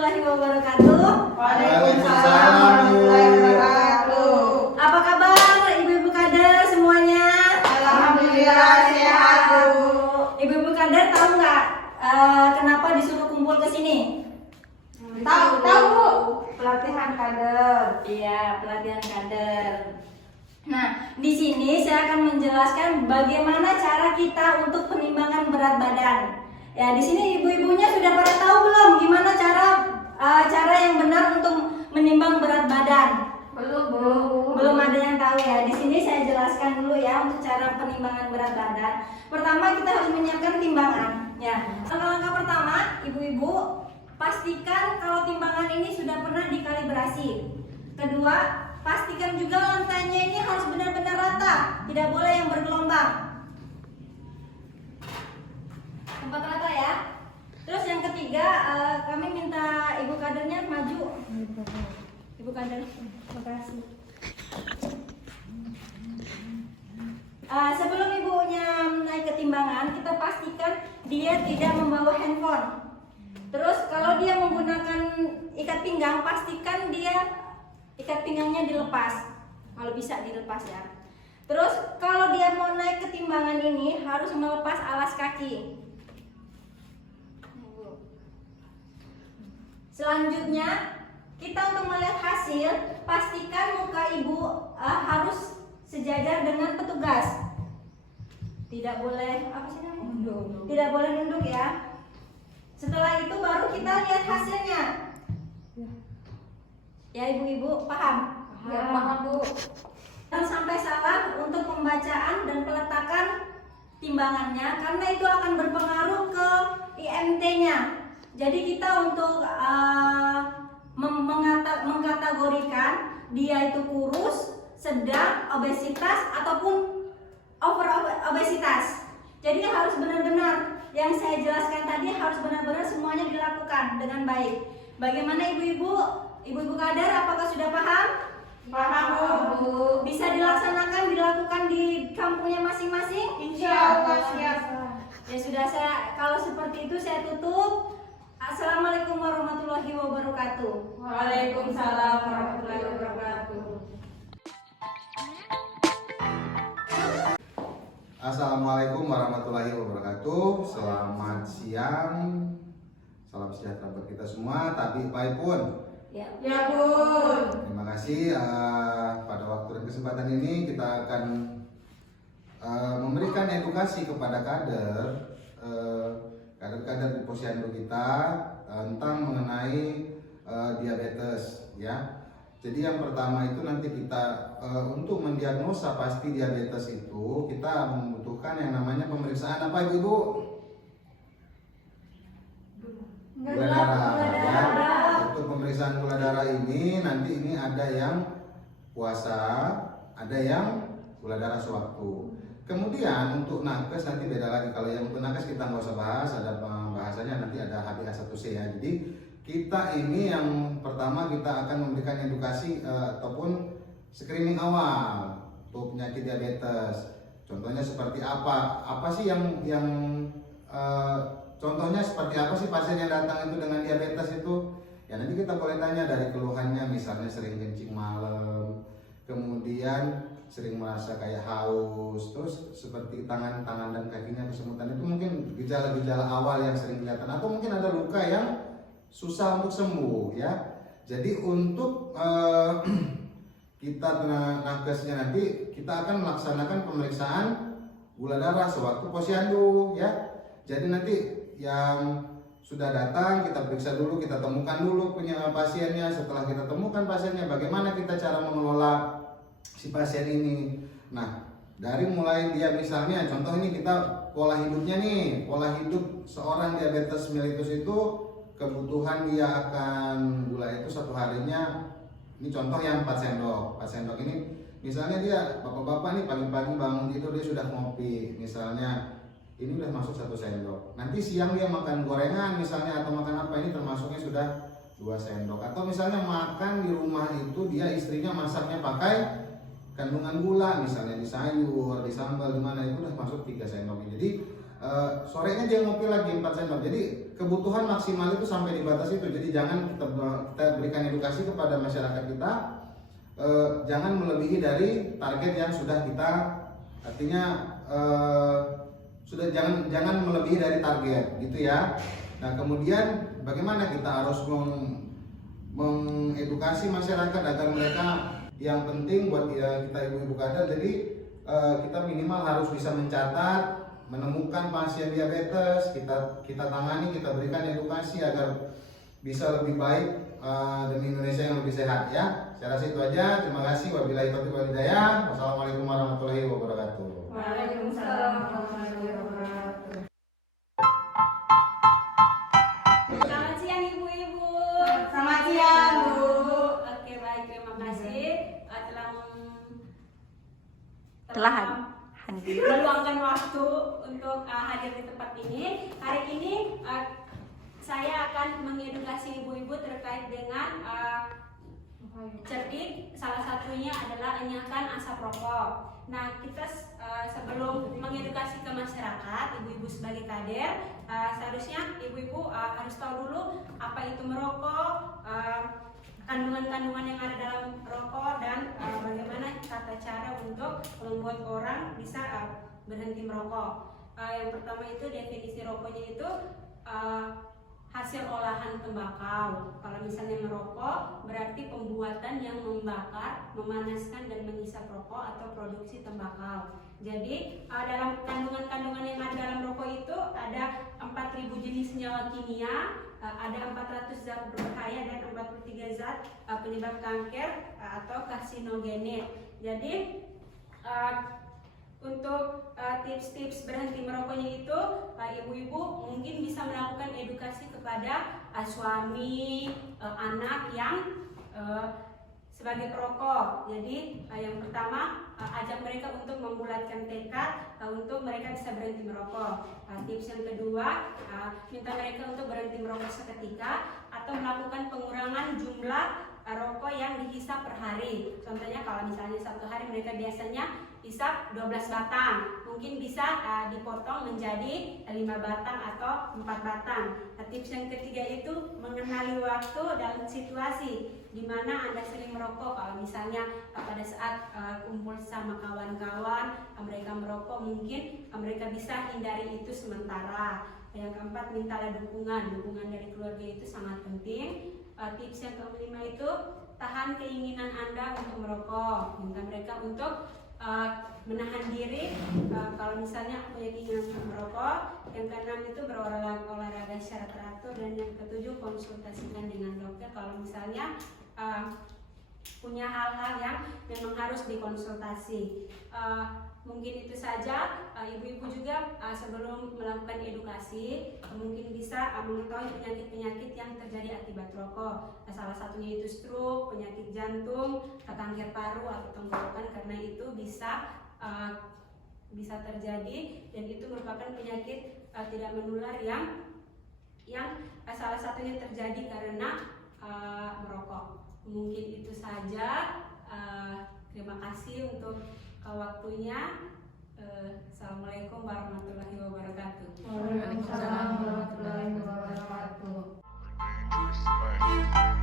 warahmatullahi wabarakatuh. Waalaikumsalam warahmatullahi wabarakatuh. Apa kabar ibu-ibu kader semuanya? Alhamdulillah sehat, Bu. Ibu-ibu kader tahu nggak kenapa disuruh kumpul ke sini? Tahu, Bu. Pelatihan kader. Iya, pelatihan kader. Nah, di sini saya akan menjelaskan bagaimana cara kita untuk penimbangan berat badan. Ya, di sini ibu-ibunya sudah pada tahu belum gimana cara yang benar untuk menimbang berat badan? Belum ada yang tahu ya. Di sini saya jelaskan dulu ya untuk cara penimbangan berat badan. Pertama kita harus menyiapkan timbangan. Ya, langkah-langkah pertama, ibu-ibu pastikan kalau timbangan ini sudah pernah dikalibrasi. Kedua, pastikan juga lantainya ini harus benar-benar rata, tidak boleh yang bergelombang. Tempat rata ya. Terus yang ketiga, kami minta ibu kadernya maju. Ibu kader, terima kasih. Sebelum ibunya naik ke timbangan, kita pastikan dia tidak membawa handphone. Terus kalau dia menggunakan ikat pinggang, pastikan dia ikat pinggangnya dilepas. Kalau bisa dilepas ya. Terus kalau dia mau naik ke timbangan ini harus melepas alas kaki. Selanjutnya kita untuk melihat hasil, pastikan muka ibu harus sejajar dengan petugas. Tidak boleh apa sih namanya? Nunduk. Tidak boleh nunduk ya. Setelah itu baru kita lihat hasilnya. Ya ibu-ibu paham? Ya, paham, Bu. Dan sampai salah untuk pembacaan dan peletakan timbangannya karena itu akan berpengaruh ke IMT-nya. Jadi kita untuk mengkategorikan dia itu kurus, sedang, obesitas ataupun over obesitas. Jadi harus benar-benar yang saya jelaskan tadi harus benar-benar semuanya dilakukan dengan baik. Bagaimana ibu-ibu kader, apakah sudah paham? Paham, Bu. Bisa dilakukan di kampungnya masing-masing? Insya Allah siap. Ya sudah, kalau seperti itu saya tutup. Assalamualaikum warahmatullahi wabarakatuh. Waalaikumsalam warahmatullahi wabarakatuh. Assalamualaikum warahmatullahi wabarakatuh. Selamat siang. Salam sejahtera buat kita semua. Tapi Pak pun. Ya. Ya, Bun. Terima kasih. Pada waktu dan kesempatan ini kita akan memberikan edukasi kepada kader-kader di posyandu kita tentang mengenai diabetes, ya. Jadi yang pertama itu nanti kita untuk mendiagnosa pasti diabetes itu kita membutuhkan yang namanya pemeriksaan apa Ibu? Gula darah. Ya. Untuk pemeriksaan gula darah ini nanti ini ada yang puasa, ada yang gula darah sewaktu. Kemudian untuk nakes nanti beda lagi. Kalau yang untuk nakes kita nggak usah bahas, ada pembahasannya nanti ada HbA1c ya. Jadi kita ini yang pertama kita akan memberikan edukasi ataupun screening awal untuk penyakit diabetes. Contohnya seperti apa? Apa sih contohnya seperti apa sih pasien yang datang itu dengan diabetes itu? Ya nanti kita boleh tanya dari keluhannya, misalnya sering kencing malam, kemudian sering merasa kayak haus, terus seperti tangan dan kakinya kesemutan, itu mungkin gejala-gejala awal yang sering kelihatan, atau mungkin ada luka yang susah untuk sembuh ya. Jadi untuk kita nakesnya nanti kita akan melaksanakan pemeriksaan gula darah sewaktu posyandu ya. Jadi nanti yang sudah datang kita periksa dulu, kita temukan dulu punya pasiennya. Setelah kita temukan pasiennya, bagaimana kita cara mengelola si pasien ini. Nah, dari mulai dia misalnya contoh ini kita pola hidupnya nih, pola hidup seorang diabetes mellitus itu kebutuhan dia akan gula itu satu harinya, ini contoh yang 4 sendok. 4 sendok ini misalnya dia bapak-bapak nih pagi-pagi bangun tidur dia sudah ngopi, misalnya ini udah masuk 1 sendok. Nanti siang dia makan gorengan misalnya atau makan apa, ini termasuknya sudah 2 sendok. Atau misalnya makan di rumah itu dia istrinya masaknya pakai kandungan gula, misalnya di sayur, di sambal, di mana itu udah masuk 3 sendok. Jadi sorenya dia ngopi lagi 4 sendok. Jadi kebutuhan maksimal itu sampai di batas itu. Jadi jangan kita berikan edukasi kepada masyarakat kita, jangan melebihi dari target yang sudah kita, artinya sudah jangan melebihi dari target gitu ya. Nah kemudian bagaimana kita harus mengedukasi masyarakat agar mereka, yang penting buat kita ibu-ibu kadar, jadi kita minimal harus bisa mencatat, menemukan pasien diabetes, kita tangani, kita berikan edukasi agar bisa lebih baik demi Indonesia yang lebih sehat ya. Saya rasa itu aja. Terima kasih. Wabillahi taufiq wal hidayah. Wassalamualaikum warahmatullahi wabarakatuh. Waalaikumsalam warahmatullahi wabarakatuh. Selamat siang ibu-ibu. Selamat siang, Bu. Oke baik, terima kasih Telah meluangkan waktu untuk hadir di tempat ini. Hari ini saya akan mengedukasi ibu-ibu terkait dengan cerdik. Salah satunya adalah enyahkan asap rokok. Nah, kita sebelum mengedukasi ke masyarakat, ibu-ibu sebagai kader, seharusnya ibu-ibu harus tahu dulu apa itu merokok, kandungan-kandungan yang ada dalam rokok, dan bagaimana tata cara untuk membuat orang bisa berhenti merokok. Yang pertama itu definisi rokoknya itu hasil olahan tembakau. Kalau misalnya merokok berarti pembuatan yang membakar, memanaskan dan menghisap rokok atau produksi tembakau. Jadi dalam kandungan-kandungan yang ada dalam rokok itu ada 4.000 jenis senyawa kimia, ada 400 zat berbahaya dan 43 zat penyebab kanker atau karsinogenik. Jadi untuk tips-tips berhenti merokoknya itu, ibu-ibu mungkin bisa melakukan edukasi kepada suami, anak yang sebagai perokok. Jadi yang pertama ajak mereka untuk membulatkan tekad untuk mereka bisa berhenti merokok. Tips yang kedua, minta mereka untuk berhenti merokok seketika atau melakukan pengurangan jumlah rokok yang dihisap per hari. Contohnya kalau misalnya satu hari mereka biasanya hisap 12 batang, mungkin bisa dipotong menjadi 5 batang atau 4 batang. Tips yang ketiga itu mengenali waktu dan situasi di mana Anda sering merokok. Kalau misalnya pada saat kumpul sama kawan-kawan mereka merokok, mungkin mereka bisa hindari itu sementara. Yang keempat, mintalah dukungan dari keluarga itu sangat penting. Tips yang kelima itu tahan keinginan Anda untuk merokok. Minta mereka untuk menahan diri kalau misalnya punya keinginan untuk merokok. Yang keenam itu berolahraga secara teratur, dan yang ketujuh konsultasikan dengan dokter kalau misalnya punya hal-hal yang memang harus dikonsultasi. Mungkin itu saja. Ibu-ibu juga sebelum melakukan edukasi mungkin bisa mengetahui penyakit-penyakit yang terjadi akibat rokok. Salah satunya itu stroke, penyakit jantung, kanker paru atau tenggorokan, karena itu bisa terjadi, dan itu merupakan penyakit tidak menular yang salah satunya terjadi karena merokok. Mungkin itu saja. Terima kasih untuk waktunya. Assalamualaikum warahmatullahi wabarakatuh. Waalaikumsalam warahmatullahi wabarakatuh. Dangerous man.